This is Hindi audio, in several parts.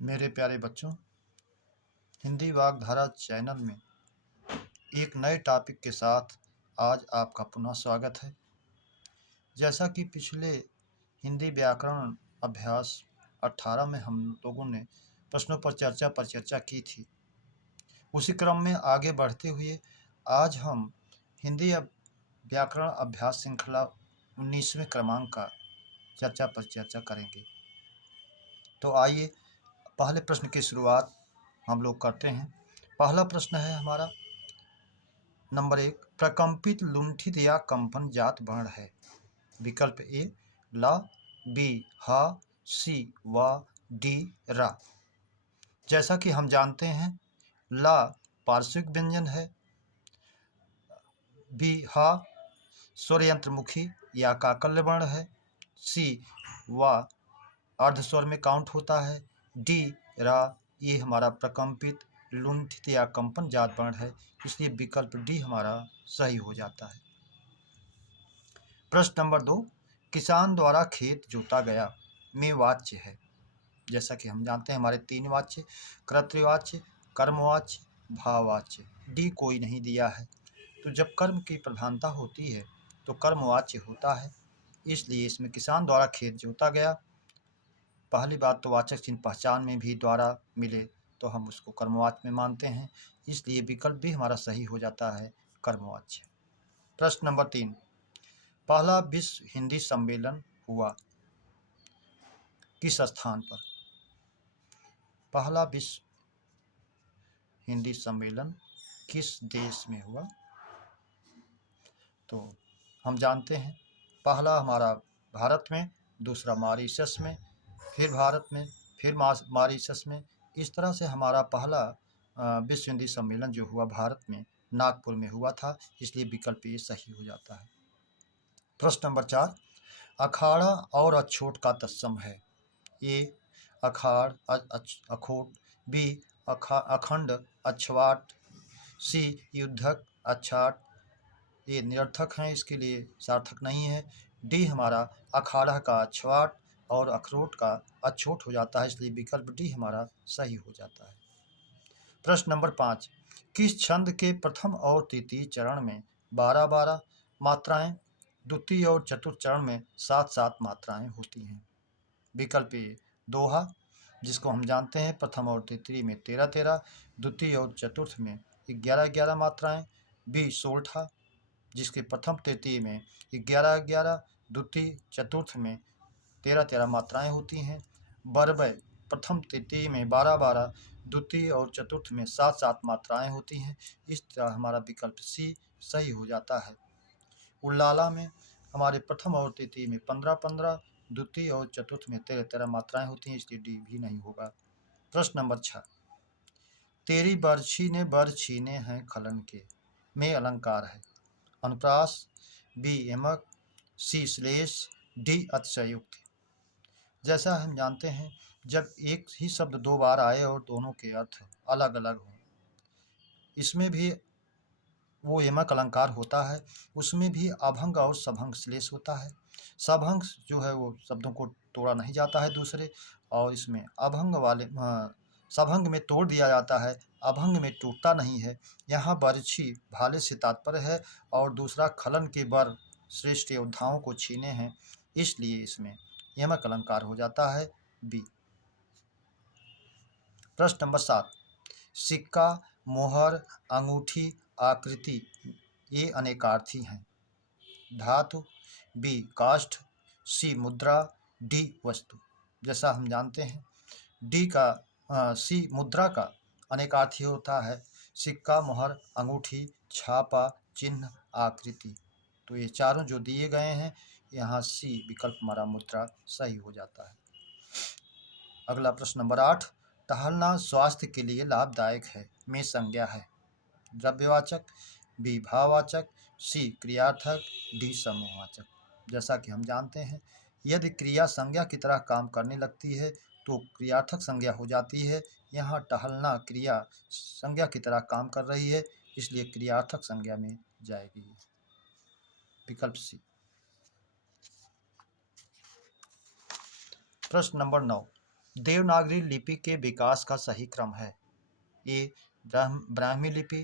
मेरे प्यारे बच्चों, हिंदी वागधारा चैनल में एक नए टॉपिक के साथ आज आपका पुनः स्वागत है। जैसा कि पिछले हिंदी व्याकरण अभ्यास 18 में हम लोगों ने प्रश्नों पर चर्चा की थी, उसी क्रम में आगे बढ़ते हुए आज हम हिंदी व्याकरण अभ्यास श्रृंखला 19वें क्रमांक का चर्चा करेंगे। तो आइए पहले प्रश्न की शुरुआत हम लोग करते हैं। पहला प्रश्न है हमारा नंबर 1, प्रकंपित लुंठित या कंपन जात वर्ण है। विकल्प ए ला, बी हा, सी वा, डी रा। जैसा कि हम जानते हैं ला पार्श्विक व्यंजन है, बी हा स्वरयंत्रमुखी या काकल्य वर्ण है, सी वा अर्ध स्वर में काउंट होता है, डी रा ये हमारा प्रकंपित लुंठित या कंपन जात वर्ण है, इसलिए विकल्प डी हमारा सही हो जाता है। प्रश्न नंबर 2, किसान द्वारा खेत जोता गया में वाच्य है। जैसा कि हम जानते हैं हमारे 3 वाच्य कर्तृवाच्य, कर्मवाच्य, भाववाच्य, डी कोई नहीं दिया है। तो जब कर्म की प्रधानता होती है तो कर्मवाच्य होता है, इसलिए इसमें किसान द्वारा खेत जोता गया। पहली बात तो वाचक चिन्ह पहचान में भी द्वारा मिले तो हम उसको कर्मवाच्य में मानते हैं, इसलिए विकल्प भी हमारा सही हो जाता है, कर्मवाच्य। प्रश्न नंबर 3, पहला विश्व हिंदी सम्मेलन हुआ किस स्थान पर। पहला विश्व हिंदी सम्मेलन किस देश में हुआ। तो हम जानते हैं पहला हमारा भारत में, दूसरा मॉरिशस में, फिर भारत में, फिर मॉरिशस में। इस तरह से हमारा पहला विश्व हिंदी सम्मेलन जो हुआ भारत में नागपुर में हुआ था, इसलिए विकल्प ये सही हो जाता है। प्रश्न नंबर 4, अखाड़ा और अछूट का तत्सम है। ए अखाड़ अखोट, बी अखंड अछवाट, सी युद्धक अछाट ये निरर्थक हैं, इसके लिए सार्थक नहीं है। डी हमारा अखाड़ा का अछवाट और अखरोट का अछूट हो जाता है, इसलिए विकल्प डी हमारा सही हो जाता है। प्रश्न नंबर 5, किस छंद के प्रथम और तृतीय चरण में 12-12 मात्राएं, द्वितीय और चतुर्थ चरण में 7-7 मात्राएं होती हैं। विकल्प ए दोहा, जिसको हम जानते हैं प्रथम और तृतीय में 13-13, द्वितीय और चतुर्थ में 11-11 मात्राएं, बी सोलठा, जिसके प्रथम तृतीय में 11-11, द्वितीय चतुर्थ में 13-13 मात्राएं होती हैं। बरबय, प्रथम तृतीय में 12-12, द्वितीय और चतुर्थ में 7-7 मात्राएं होती हैं, इस तरह हमारा विकल्प सी सही हो जाता है। उल्लाला में हमारे प्रथम और तृतीय में 15-15, द्वितीय और चतुर्थ में 13-13 मात्राएं होती हैं, इसलिए डी भी नहीं होगा। प्रश्न नंबर 6, तेरी बरछी ने बर छीने हैं खलन के में अलंकार है। अनुप्रास, बी यमक, सी श्लेष, डी अतिशयोक्ति। जैसा हम जानते हैं जब एक ही शब्द 2 बार आए और दोनों के अर्थ अलग अलग हों, इसमें भी वो यमक अलंकार होता है, उसमें भी अभंग और सभंग श्लेष होता है। सभंग जो है वो शब्दों को तोड़ा नहीं जाता है दूसरे, और इसमें अभंग वाले सभंग में तोड़ दिया जाता है, अभंग में टूटता नहीं है। यहाँ बरछी भाले से तात्पर्य है और दूसरा खलन के बर श्रेष्ठ योद्धाओं को छीने हैं, इसलिए इसमें यमक अलंकार हो जाता है, बी। प्रश्न नंबर 7, सिक्का, मोहर, अंगूठी, आकृति ये अनेकार्थी हैं। धातु, बी काष्ठ, सी मुद्रा, डी वस्तु। जैसा हम जानते हैं सी मुद्रा का अनेकार्थी होता है, सिक्का, मोहर, अंगूठी, छापा, चिन्ह, आकृति। तो ये चारों जो दिए गए हैं, यहाँ सी विकल्प हमारा मुद्रा सही हो जाता है। अगला प्रश्न नंबर 8, टहलना स्वास्थ्य के लिए लाभदायक है में संज्ञा है। द्रव्यवाचक, बी भाववाचक, सी क्रियार्थक, डी समूहवाचक। जैसा कि हम जानते हैं यदि क्रिया संज्ञा की तरह काम करने लगती है तो क्रियार्थक संज्ञा हो जाती है। यहाँ टहलना क्रिया संज्ञा की तरह काम कर रही है, इसलिए क्रियार्थक संज्ञा में जाएगी, विकल्प सी। प्रश्न नंबर 9, देवनागरी लिपि के विकास का सही क्रम है? ए ब्राह्मी लिपि,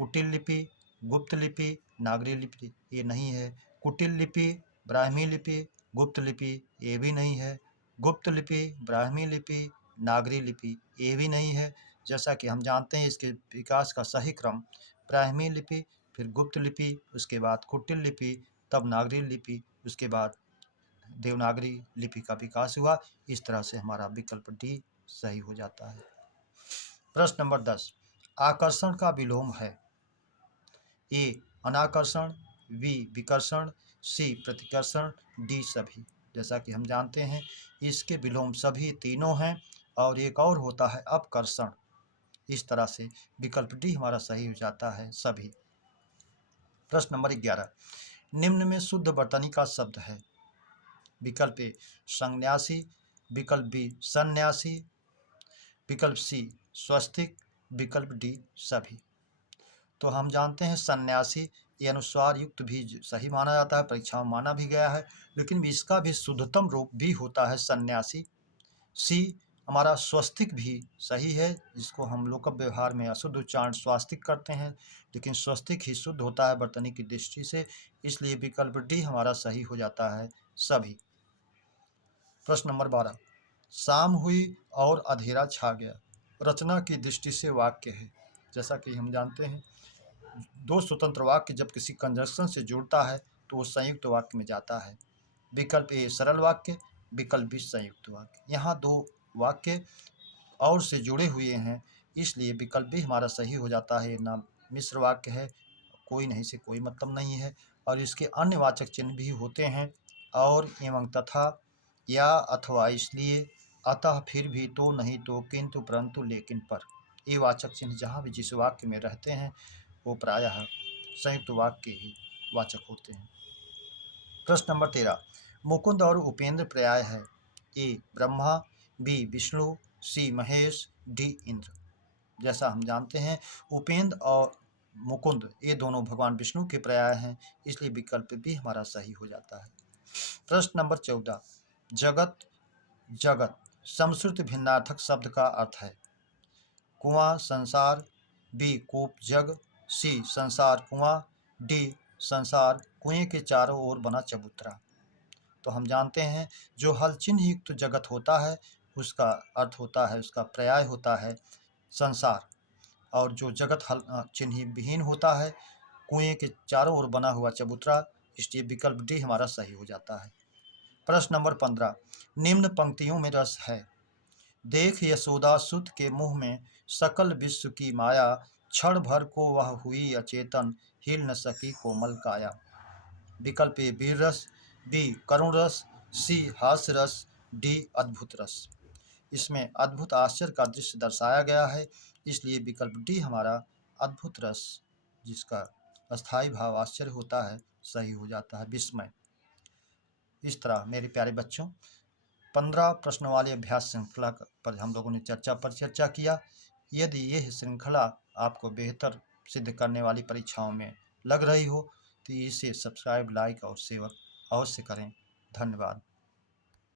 कुटिल लिपि, गुप्त लिपि, नागरी लिपि। ये नहीं है। कुटिल लिपि, ब्राह्मी लिपि, गुप्त लिपि, ये भी नहीं है। गुप्त लिपि, ब्राह्मी लिपि, नागरी लिपि, ये भी नहीं है। जैसा कि हम जानते हैं इसके विकास का सही क्रम ब्राह्मी लिपि, फिर गुप्त लिपि, उसके बाद कुटिल लिपि, तब नागरी लिपि, उसके बाद देवनागरी लिपि का विकास हुआ। इस तरह से हमारा विकल्प डी सही हो जाता है। प्रश्न नंबर 10, आकर्षण का विलोम है? ए अनाकर्षण, बी विकर्षण, सी प्रतिकर्षण, डी सभी। जैसा कि हम जानते हैं इसके विलोम सभी तीनों हैं और एक और होता है अपकर्षण। इस तरह से विकल्प डी हमारा सही हो जाता है, सभी। प्रश्न नंबर 11, निम्न में शुद्ध वर्तनी का शब्द है? विकल्प ए संन्यासी, विकल्प बी सन्यासी, विकल्प सी स्वस्तिक, विकल्प डी सभी। तो हम जानते हैं सन्यासी ये अनुस्वार युक्त भी सही माना जाता है, परीक्षा में माना भी गया है, लेकिन इसका भी शुद्धतम रूप भी होता है सन्यासी। सी हमारा स्वस्तिक भी सही है, जिसको हम लोक व्यवहार में अशुद्ध उच्चारण स्वास्तिक करते हैं, लेकिन स्वस्तिक ही शुद्ध होता है वर्तनी की दृष्टि से, इसलिए विकल्प डी हमारा सही हो जाता है, सभी। प्रश्न नंबर 12, शाम हुई और अंधेरा छा गया रचना की दृष्टि से वाक्य है। जैसा कि हम जानते हैं दो स्वतंत्र वाक्य जब किसी कंजक्शन से जुड़ता है तो वो संयुक्त वाक्य में जाता है। विकल्प ए सरल वाक्य, विकल्प बी संयुक्त वाक्य। यहाँ दो वाक्य और से जुड़े हुए हैं, इसलिए विकल्प भी हमारा सही हो जाता है। ना मिश्र वाक्य है, कोई नहीं से कोई मतलब नहीं है, और इसके अन्य वाचक चिन्ह भी होते हैं, और एवं तथा, या अथवा, इसलिए, अतः, फिर भी, तो, नहीं तो, किंतु, परंतु, लेकिन, पर। ये वाचक चिन्ह जहाँ भी जिस वाक्य में रहते हैं वो प्रायः संयुक्त वाक्य के ही वाचक होते हैं। प्रश्न नंबर 13, मुकुंद और उपेंद्र पर्याय है? ए ब्रह्मा, बी विष्णु, सी महेश, डी इंद्र। जैसा हम जानते हैं उपेंद्र और मुकुंद ये दोनों भगवान विष्णु के पर्याय हैं, इसलिए विकल्प भी हमारा सही हो जाता है। प्रश्न नंबर 14, जगत जगत समश्रुत भिन्नार्थक शब्द का अर्थ है? कुआं संसार, बी कूप जग, सी संसार कुआं, डी संसार कुएं के चारों ओर बना चबूतरा। तो हम जानते हैं जो हल चिन्ह युक्त जगत होता है उसका अर्थ होता है, उसका पर्याय होता है संसार, और जो जगत हल चिन्ह विहीन होता है कुएं के चारों ओर बना हुआ चबूतरा, इसलिए विकल्प डी हमारा सही हो जाता है। प्रश्न नंबर 15, निम्न पंक्तियों में रस है? देख यशोदा सुत के मुँह में सकल विश्व की माया, क्षण भर को वह हुई अचेतन, हिल न सकी कोमल काया। विकल्प ए वीर रस, बी करुण रस, सी हास्य रस, डी अद्भुत रस। इसमें अद्भुत आश्चर्य का दृश्य दर्शाया गया है, इसलिए विकल्प डी हमारा अद्भुत रस, जिसका अस्थायी भाव आश्चर्य होता है, सही हो जाता है, विस्मय। इस तरह मेरे प्यारे बच्चों 15 प्रश्न वाली अभ्यास श्रृंखला पर हम लोगों ने चर्चा किया। यदि यह श्रृंखला आपको बेहतर सिद्ध करने वाली परीक्षाओं में लग रही हो तो इसे सब्सक्राइब, लाइक और शेयर अवश्य करें। धन्यवाद।